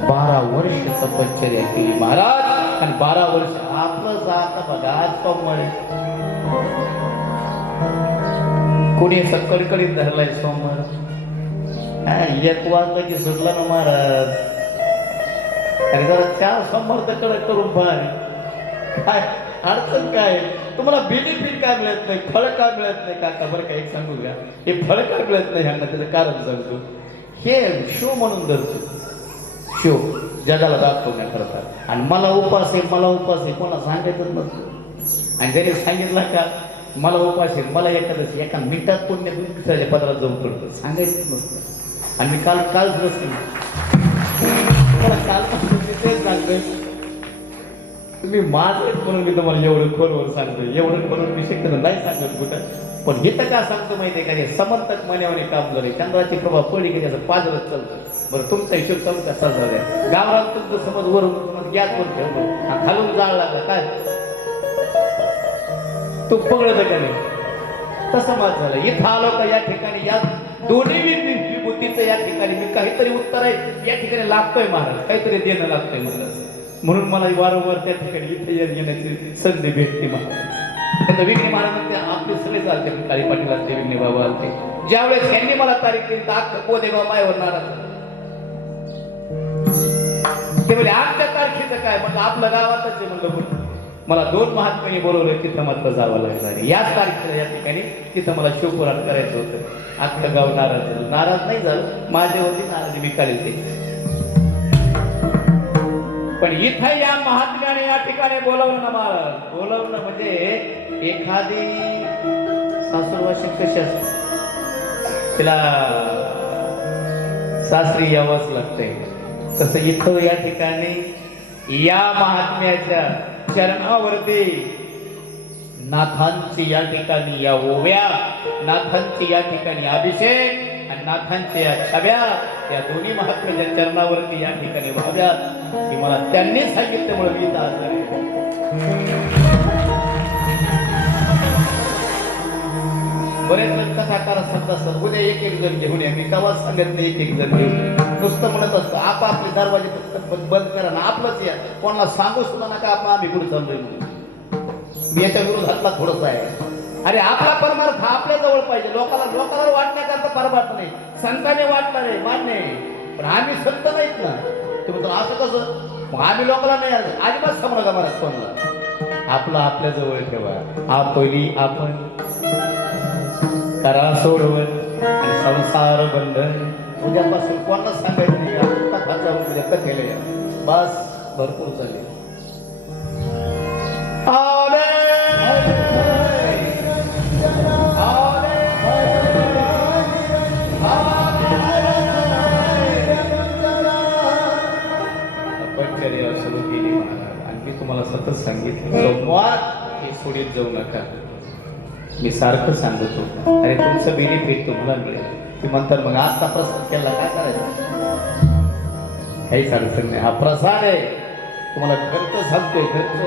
12 वर्ष तपश्चर्या केली महाराज, आणि 12 वर्ष आपलं जात बघा. आज सोमवारी कोणी असं कडकडीत धरलाय सोमवार. 1 वाजता की सुटला ना महाराज, आणि जरा 4 सोमवार तर कडक करून पाहिजे. काय अडचण काय? तुम्हाला बेनिफिट काय मिळत नाही, फळ काय मिळत नाही का? बरं का, एक सांगू द्या, हे फळ काय मिळत नाही ह्यांना, त्याचं कारण सांगतो. हे शो म्हणून धरतो, शो जगाला दाखवण्याकरता. आणि मला उपास आहे, मला उपास आहे, कोणा सांगायचं नसतं. आणि जरी सांगितलं का मला उपास आहे, मला एखादं एका मिनिटात पुण्य दुसऱ्याच्या पदरात जाऊन पडतं, सांगायचं नसतं. आणि मी कालच नसतो, मला कालपासून तेच सांगतोय, तुम्ही माझेच म्हणून मी तुम्हाला एवढं खोलवर सांगतोय. एवढं खोलवर मी शक्यतो नाही सांगत कुठं, पण इथं का सांगतो माहिती आहे का? समर्थक मनावाने काम झाले, चंद्राची प्रभा पडली की त्याचं पाजरच चालतं. बरं, तुमचा हिशोब तुमचा चालला आहे. गावात तुमचं समज वरून समज गॅसवर ठेवलं, खालून जाळ लागला काय तू पगळत का नाही? तसं माझ झालं. इथं आलो का या ठिकाणी या दोन्ही विभूतीचं या ठिकाणी मी काहीतरी उत्तर आहे या ठिकाणी लागतोय महाराज, काहीतरी देणं लागतंय महाराज. म्हणून मला वारंवार त्या ठिकाणी इथे येण्याची संधी भेटते महाराज. विघ्ने महाराज आपले सगळे चालते, काळी पाटील असते, विघ्ने बाबा आलते. ज्यावेळेस त्यांनी मला तारीख दिली तर अख्खं पोदेगाव मायावर नाराज. ते म्हणजे आमच्या तारखेचं काय म्हणलं, आपलं गावातच आहे म्हणलं. मला 2 महात्म्यांनी बोलवलं, तिथं मात्र जावं लागणार. याच तारखेला या ठिकाणी तिथं मला शिवपुराण करायचं होतं. अख्खं गाव नाराज झालं. नाराज नाही झालं, माझ्यावरती नाराज मी काढेल ते. पण इथं या महात्म्याने या ठिकाणी बोलवलं ना महाराज. बोलवलं म्हणजे एखादी सासूरवाशी कशी असते, तिला सासरी यावंच लागतंय, तसं इथं या ठिकाणी या महात्म्याच्या चरणावरती नाथांची या ठिकाणी या ओव्या, नाथांची या ठिकाणी अभिषेक आणि नाथांच्या या छब्या या दोन्ही महात्म्याच्या चरणावरती या ठिकाणी व्हाव्यात की मला त्यांनी सांगितल्यामुळे मी इथं आजार आहे. बरेच जण कथाकार असतात, उद्या एक जण घेऊन या. मी गावात सांगत नाही एक जण घेऊन, नुसतं म्हणत असतं आपापले दरवाजे बंद करा ना, आपलंच या. कोणाला सांगू सुद्धा नका आपण आम्ही पुढे चाललोय. मी याच्या विरोधातला थोडंच आहे. अरे आपला परमार्थ आपल्या जवळ पाहिजे. लोकांना वाटण्याकरता परमार्थ नाही, संतांनी वाटणार आहे मान्य आहे, पण आम्ही संत नाहीत ना. तुम्ही तर असं कसं, आम्ही लोकांना नाही अजिबात सांगू नका मला कोणाला. आपलं आपल्या जवळ ठेवा. आपली आपण करा सोडवत आणि संसार बंधन. उद्यापासून कोणाला सांगायचं नाही, उद्या कथेला या. बस भरपूर चालेल. सांगितलं, सोमवार हे सोडीत जाऊ नका. मी सारखं सांगतो, अरे तुमचं बेनिफिट तुम्हाला मिळेल. ते म्हणतात मग आजचा प्रसाद केला काय करायचं, काहीच अडचण नाही, हा प्रसाद आहे. तुम्हाला घरचं सांगतोय, घरचं.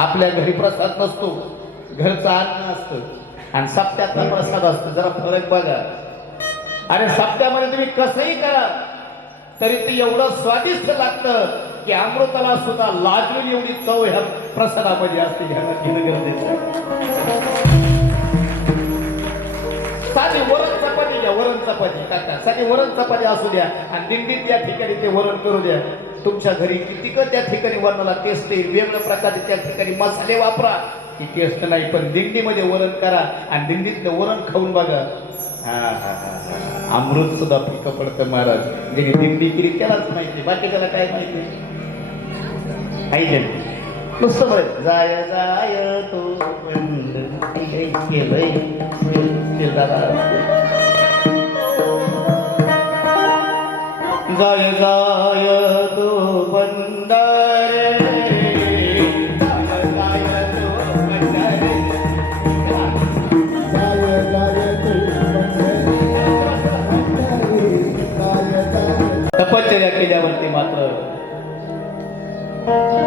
आपल्या घरी प्रसाद नसतो, घरचं अन्न असतं आणि सप्त्यातला प्रसाद असतो. जरा फरक बघा. अरे सप्त्यामध्ये तुम्ही कसंही करा तरी ते एवढं स्वादिष्ट लागतं की अमृताला सुद्धा लागलेली एवढी चव ह्या प्रसादामध्ये असते. घेणं गरजेचं आहे. साधी वरण चपाती द्या, वरण चपाती काका, साधी वरण चपाती असू द्या आणि दिंडीत त्या ठिकाणी ते वरण करू द्या. तुमच्या घरी किती त्या ठिकाणी वरणाला टेस्ट येईल. वेगवेगळ्या प्रकारचे त्या ठिकाणी मसाले वापरा की टेस्ट नाही, पण दिंडीमध्ये वरण करा आणि दिंडीतलं वरण खाऊन बघा. हा हा हा, अमृत सुद्धा फिकं पडतं महाराज. ज्याने दिंडी केली त्यालाच माहिती, बाकी त्याला काय माहिती. ऐक नुसतं बरं जाय जाय तो केलंय जाय जाय तो बंदर, तपश्चर्या केल्यावरती मात्र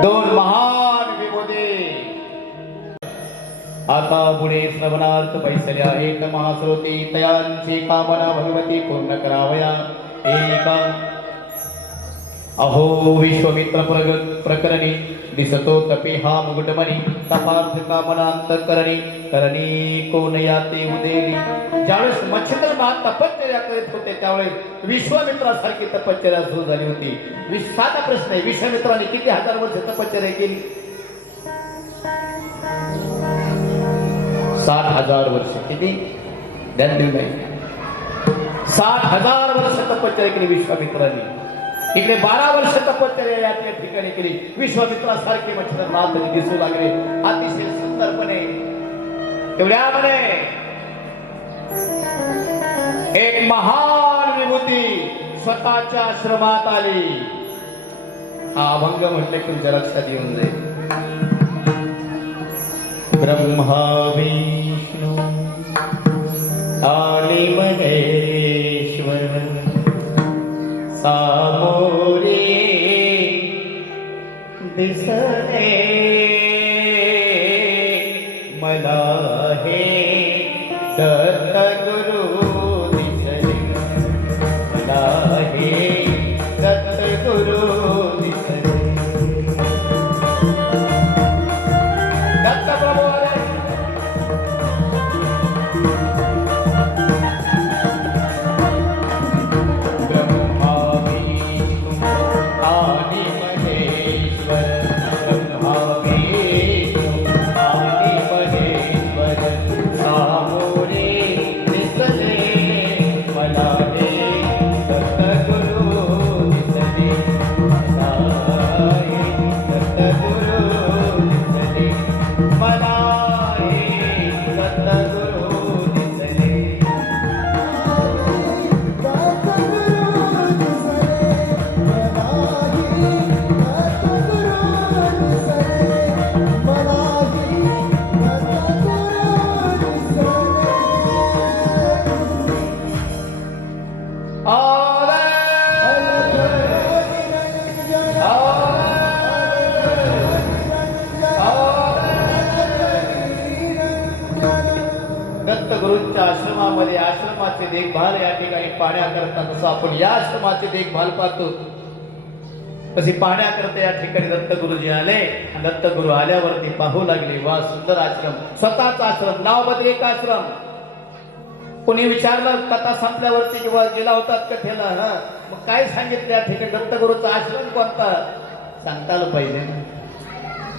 दोन महान विभूती आता पुढे श्रवणार्थ पैसले आहेत. महास्रोती तयांची कामना भगवती पूर्ण करावया. एका अहो विश्वमित्र प्रकरणी दिसतो तपी हा मुकुटमणी, तपार्थ कामना अंतःकरणी करणी कोण याते उदेली. ज्यावेळेस मच्छिंद्रनाथ तपश्चर्या करीत होते त्यावेळेस विश्वामित्रासारखी तपश्चर्या सुरू झाली होती. साधा प्रश्न आहे, विश्वामित्राने किती हजार वर्ष तपश्चर्या केली? 60,000 वर्ष. किती ध्यान देऊ नाही, 60,000 वर्ष तपश्चर्या केली विश्वामित्रांनी. इकडे 12 वर्ष तपश्चर्या या ठिकाणी केली. विश्वामित्रासारखे मच्छिंद्रनाथ दिसू लागले अतिशय सुंदरपणे. तेवढ्यामध्ये एक महान विभूती स्वतःच्या आश्रमात आली. हा अभंग म्हटलं की तुमच्या लक्षात येऊन जाईल. ब्रह्मा विष्णू आणि महेश्वर सामोरे दिसले मला हे दत्त गुरु दिसले, मला हे दत्त गुरु दिसले. दत्त प्रभू आले. ब्रह्मा विष्णू आणि महेश्वर, ब्रह्मा विष्णू आणि महेश्वर सामोरे दिसले मला हे दत्त गुरु दिसले, मला हे दत्त गुरु दिसले, मला हे दत्त गुरु दिसले. दत्तगुरूंच्या आश्रमामध्ये आश्रमाची देखभाल या ठिकाणी पाहण्याकरता जसं आपण या आश्रमाची देखभाल पाहतो तशी पाहण्याकरता या ठिकाणी दत्तगुरुजी आले. दत्तगुरु आल्यावरती पाहू लागले, वा सुंदर आश्रम, स्वतःच आश्रम, नाव बद्रिक आश्रम. कोणी विचारलं कथा संपल्यावरती किंवा गेला होतात कथेला, मग काय सांगितलं या ठिकाणी दत्तगुरूचा आश्रम कोणता सांगता आलं पाहिजे ना.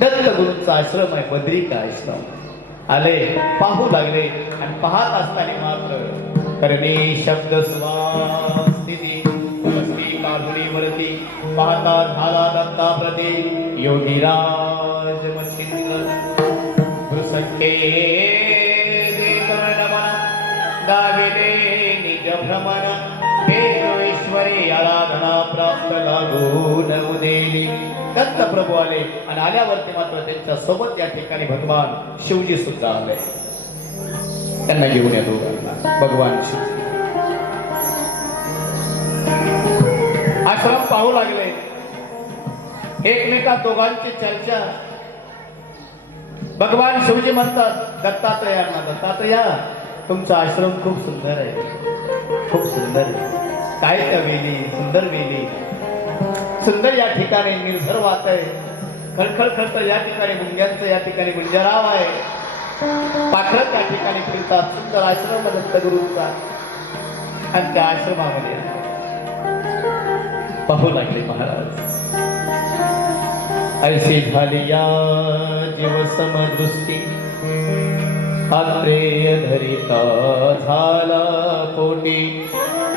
दत्तगुरूंचा आश्रम आहे बद्रिक आश्रम. आले, पाहू लागले आणि पाहत असताना मात्र करणे शब्द स्थिती काढुणीवरती पाहता झाला दत्ता प्रती योगीराज मच्छिंद्र भृसंख्ये दाविले निज भ्रमण हे ईश्वरी आराधना प्राप्त लागून धर्म देली. दत्त प्रभू आले आणि आल्यावरती मात्र त्यांच्या सोबत या ठिकाणी भगवान शिवजी सुद्धा आले. त्यांना घेऊन या दोघांना भगवान शिव आश्रम पाहू लागले. एकमेका दोघांची चर्चा. भगवान शिवजी म्हणतात दत्तात्रयांना, दत्तात्रया तुमचा आश्रम खूप सुंदर आहे, खूप सुंदर आहे. काय त्या वेली, सुंदर वेली, सुंदर या ठिकाणी निर्झर वात आहे. खळखळ खळखळ या ठिकाणी मुंग्यांचं या ठिकाणी गुंजराव आहे. पाखरं त्या ठिकाणी फिरतात. सुंदर आश्रम दत्तगुरूंचा. आणि त्या आश्रमामध्ये पाहू लागले महाराज. ऐशी झाली या जीव समदृष्टी, आत्रेय धरिता झाला पोटी.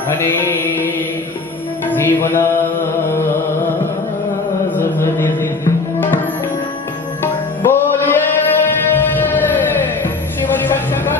म्हणे जीवना जमले. बोलिये शिवशंकर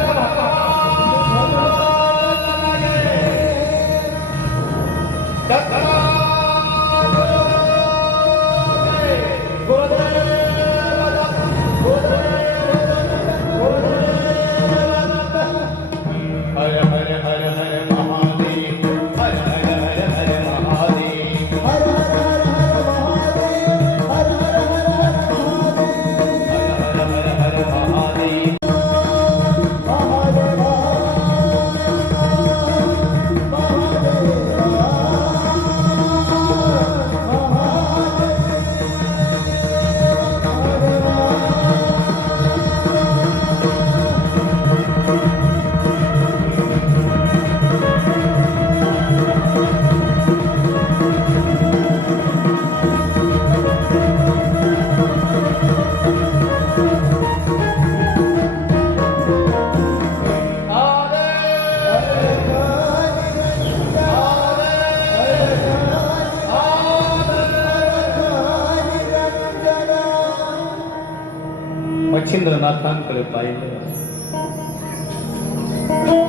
मच्छिंद्रनाथांकडे पाहिलं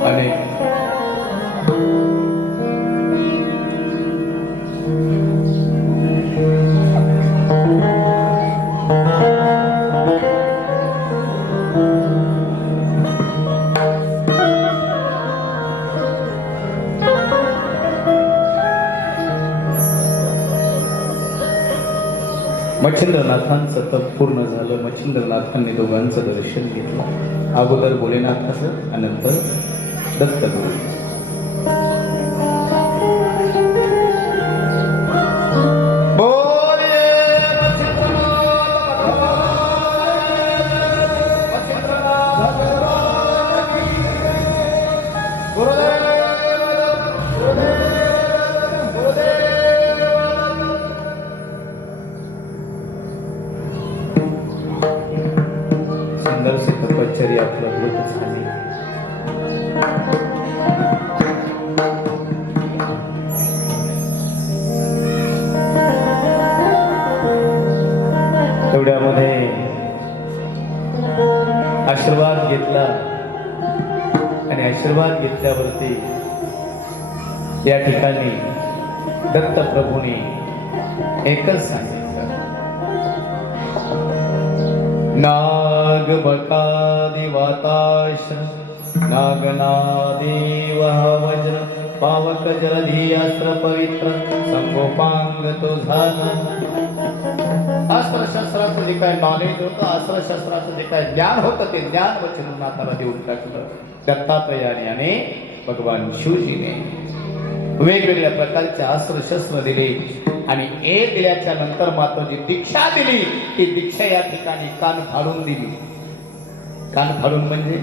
आणि मच्छिंद्रनाथांचं तप पूर्ण झालं. मच्छिंद्रनाथांनी दोघांचं दर्शन घेतलं. अगोदर भोलेनाथाचं आणि नंतर दत्तगुरू. तपश्चर्या प्रवृत्त झाली. तेवढ्यामध्ये आशीर्वाद घेतला आणि आशीर्वाद घेतल्यावरती या ठिकाणी दत्तप्रभूंनी एकच सांगितलं, नागबकादि वाताश नागनादी वज्र पावक जलधी अस्त्र पवित्र संगोपांग तो झाला. अस्त्र शस्त्राचं जे काय नॉलेज होतं, अस्त्र शस्त्राचं जे काय ज्ञान होतं, ते ज्ञान वचननाथाला देऊन टाकलं दत्तात्रयाने आणि भगवान शिवजीने. वेगवेगळ्या प्रकारचे अस्त्र शस्त्र दिले आणि एक दिल्याच्या नंतर मात्र जी दीक्षा दिली ती दीक्षा या ठिकाणी कान फाडून दिली. कान फाडून म्हणजे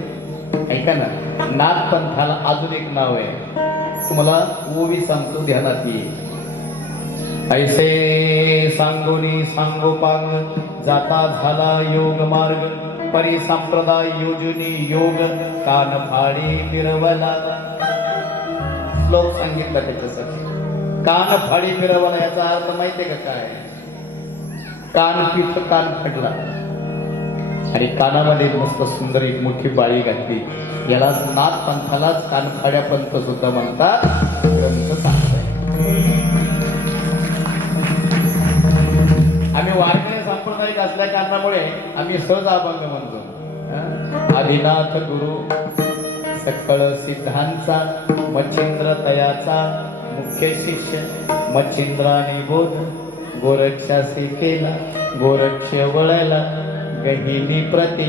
ऐका ना, नाथपंथाला अजून एक नाव आहे, तुम्हाला ओवी सांगतो, ध्यानात येईल. ऐसे सांगोनी सांगोपांग जाता झाला योग मार्ग परी संप्रदाय योजनी योग कान फाडी फिरवला. श्लोक सांगितला त्याच्यासाठी. कान फाडी फिरवला याचा अर्थ माहितीये का काय? कान पीठ, कान फाडला आणि कानामध्ये मस्त सुंदर एक मोठी बाळी घातली. याला नाथ पंथालाच कान फाड्या पंथ सुद्धा म्हणतात. ग्रंथ सांगताय आम्ही सहज अभंग म्हणतो. आदिनाथ गुरु सकळ सिद्धांचा मच्छिंद्र तयाचा मुख्य शिष्य मच्छिंद्राने बोध गोरक्षासी केला गोरक्ष वळला गहिनी प्रती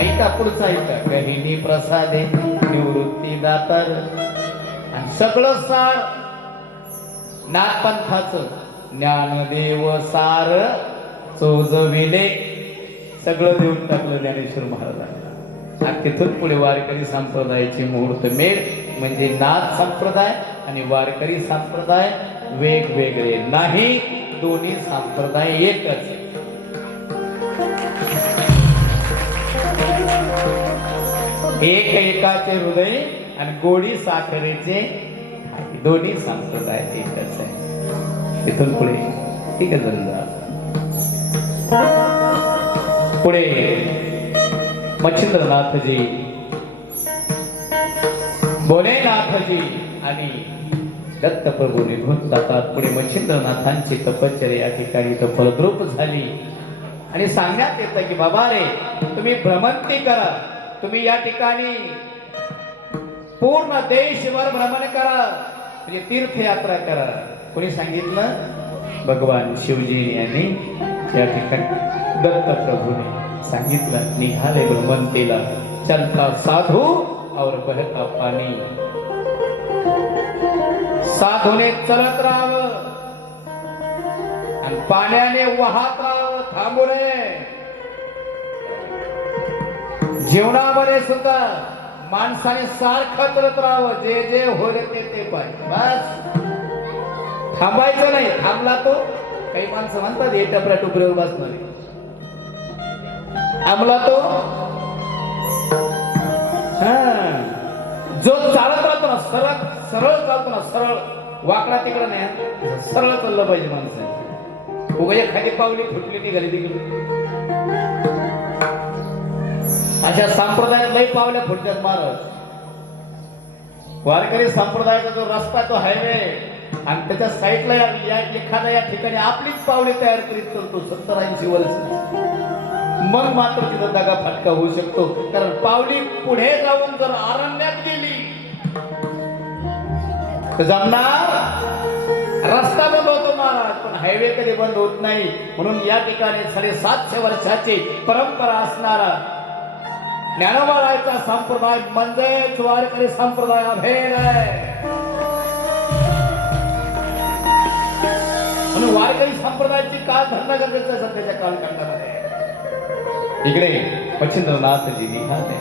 ऐका पुढचा ऐका गहिनी प्रसादे निवृत्ती दातार आणि सगळं सार नाथपंथाचं ज्ञानदेव सार चोजविले सगळं देऊन टाकलं ज्ञानेश्वर महाराजांना. आणि तिथून पुढे वारकरी संप्रदायाची मुहूर्त मेळ म्हणजे नाथ संप्रदाय आणि वारकरी संप्रदाय वेगवेगळे नाही, दोन्ही संप्रदाय एकच. एक एकाचे हृदय आणि गोडी साखरेचे दोन्ही संप्रदाय एकच आहे. तिथून पुढे ठीक आहे धंदा. पुढे मच्छिंद्रनाथजी भोलेनाथजी आणि दत्तप्रभू निघून जातात. पुढे मच्छिंद्रनाथांची तपश्चर्या या ठिकाणी तर फलद्रूप झाली आणि सांगण्यात येतं की बाबा रे तुम्ही भ्रमंती करा, तुम्ही या ठिकाणी पूर्ण देशभर भ्रमण करा म्हणजे तीर्थयात्रा करा. कोणी सांगितलं? भगवान शिवजी यांनी या ठिकाणी दत्तप्रभूने सांगितलं. निघाले भ्रमंतीला चलता साधू और बहता पाणी. साधूने चलत राहावं आणि पाण्याने वाहत राहावं, थांबू नये. जीवनामध्ये सुद्धा माणसाने सारखं चलत राहावं, जे जे होईल ते पाहिजे. बस थांबायचं नाही. थांबला तो काही माणसं म्हणतात हे टपऱ्या टुपऱ्यावर बसणार, थांबला तो जो चालत राहतो ना सरळ सरळ चालतो ना, सरळ वाकडा तिकडं नाही, सरळ चाललं पाहिजे माणसाने. उगा एखादी पावली फुटली निघाली तिकडे. अशा संप्रदायात लई पावल्या फुटतात महाराज. वारकरी संप्रदायाचा जो रस्ता तो हायवे आणि त्याच्या साईडला एखाद्या या ठिकाणी आपलीच पावले तयार करीत करतो 70-80 वर्ष, मग मात्र तिथं दगा फटका होऊ शकतो. कारण पावली पुढे जाऊन जर अरण्यात गेली तर जमणार. रस्ता बंद होतो महाराज पण हायवे कधी बंद होत नाही. म्हणून या ठिकाणी 750 वर्षाची परंपरा असणारा ज्ञानोबारायचा संप्रदाय म्हणजेच वारकरी संप्रदाय अभेद आहे. म्हणून वारकरी संप्रदायाची काळ धंदा गरजेचा आहे सध्याच्या कालखंडामध्ये. इकडे मच्छिंद्रनाथजी निघाले.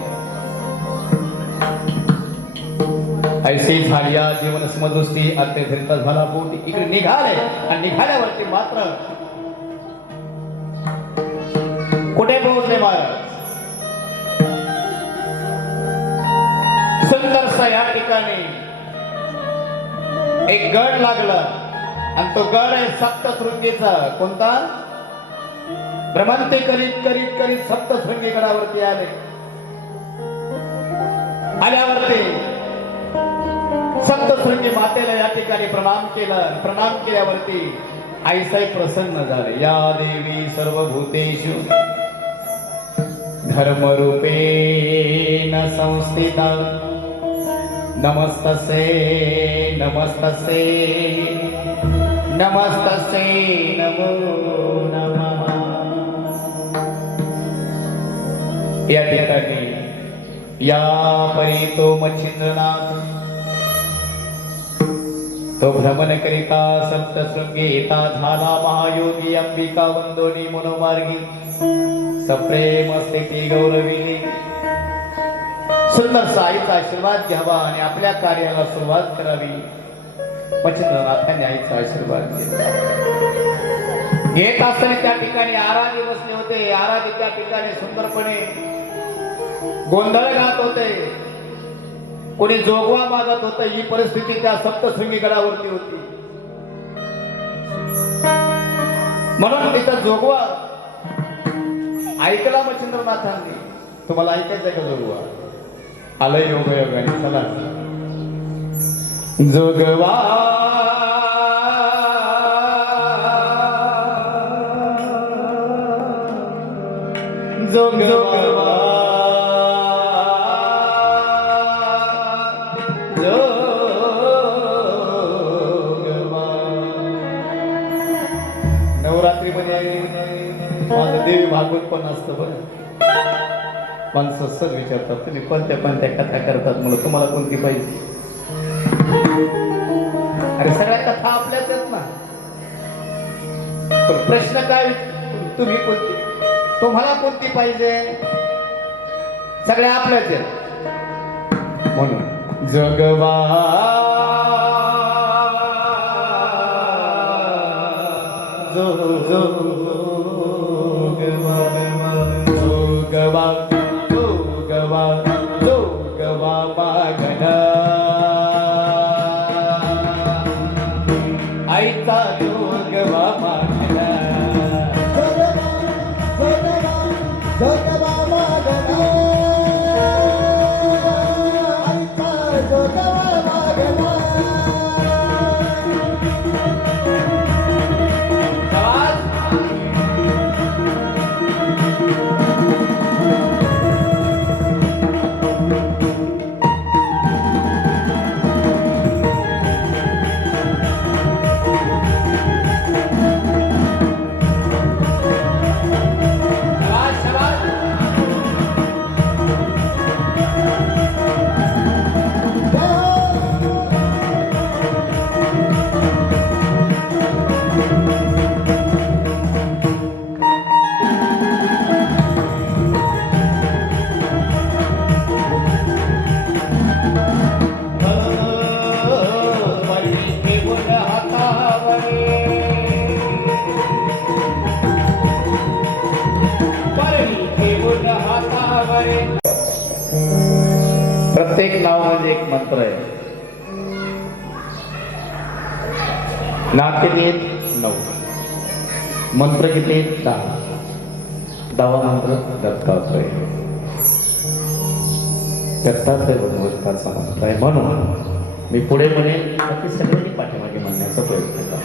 ऐसे झालिया जीवन समदृष्टी अत्यंत झाला पोटी. इकडे निघाले आणि निघाल्यावरती मात्र कुठे पोहोचले महाराज? सुंदरसा या ठिकाणी एक गड लागला आणि तो गड आहे सप्तशृंगीचा. कोणता? भ्रमंती करीत करीत करीत सप्तशृंगी गडावरती आले. आल्यावरती सप्तशृंगी मातेला या ठिकाणी प्रणाम केला. प्रणाम केल्यावरती आईसाई प्रसन्न झाले. या देवी सर्वभूतेषु धर्मरूपेण संस्थिता नमस्तसे नमस्तसे नमस्तसे नमो नमः. या ठिकाणी या परी तो मच्छिंद्रनाथ तो भ्रमण करिता सप्तशृंगी येता झाला महायोगी अंबिका वंदोनी मनोमार्गी सप्रेम स्थिती गौरविली. सुंदर आईचा आशीर्वाद घ्यावा आणि आपल्या कार्याला सुरुवात करावी. मच्छिंद्रनाथांनी आईचा आशीर्वाद घेतला. घेत असताना त्या ठिकाणी आराधी बसले होते. आराधी त्या ठिकाणी सुंदरपणे गोंधळ गात होते. कोणी जोगवा मागत होतं. ही परिस्थिती त्या सप्तशृंगी गडावरती होती. म्हणून तिथं जोगवा ऐकला मच्छिंद्रनाथांनी. तुम्हाला ऐकायचं का जोगवा? आलंय योगायोगाने. चला जोगवा जोगवा नवरात्रीमध्ये माझं देवी भागवत पण असतं बरं. माणसं सहज विचारतात तुम्ही कोणत्या कोणत्या कथा करतात, मला तुम्हाला कोणती पाहिजे. अरे सगळ्या कथा आपल्याच आहेत ना, पण प्रश्न काय तुम्ही कोणती, तुम्हाला कोणती पाहिजे, सगळ्या आपल्याच आहेत. म्हणून जगवा जोगवा जोगवा जोगवा जोगवा मागना आईचा जोगवा मागना जोगवा मागना आईचा जोगवा मागना प्रत्येक नाव म्हणजे एक मंत्र आहे. नाव किती आहेत? 9. मंत्र किती आहेत? 10. 10वा मंत्र दत्तात्रय. दत्तात्रय भगवंताचा मंत्र आहे. म्हणून मी पुढे म्हणेन ते सगळ्यांनी पाठीमागे म्हणण्याचा प्रयत्न करा.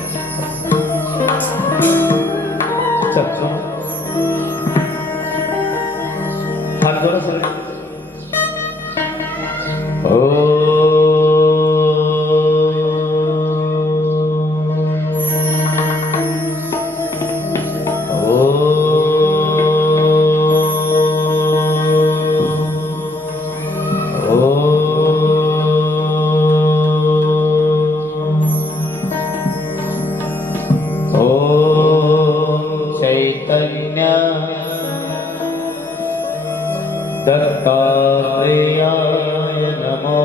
हात जोडा सगळे. चैतन्य दत्तात्रेयाय नमो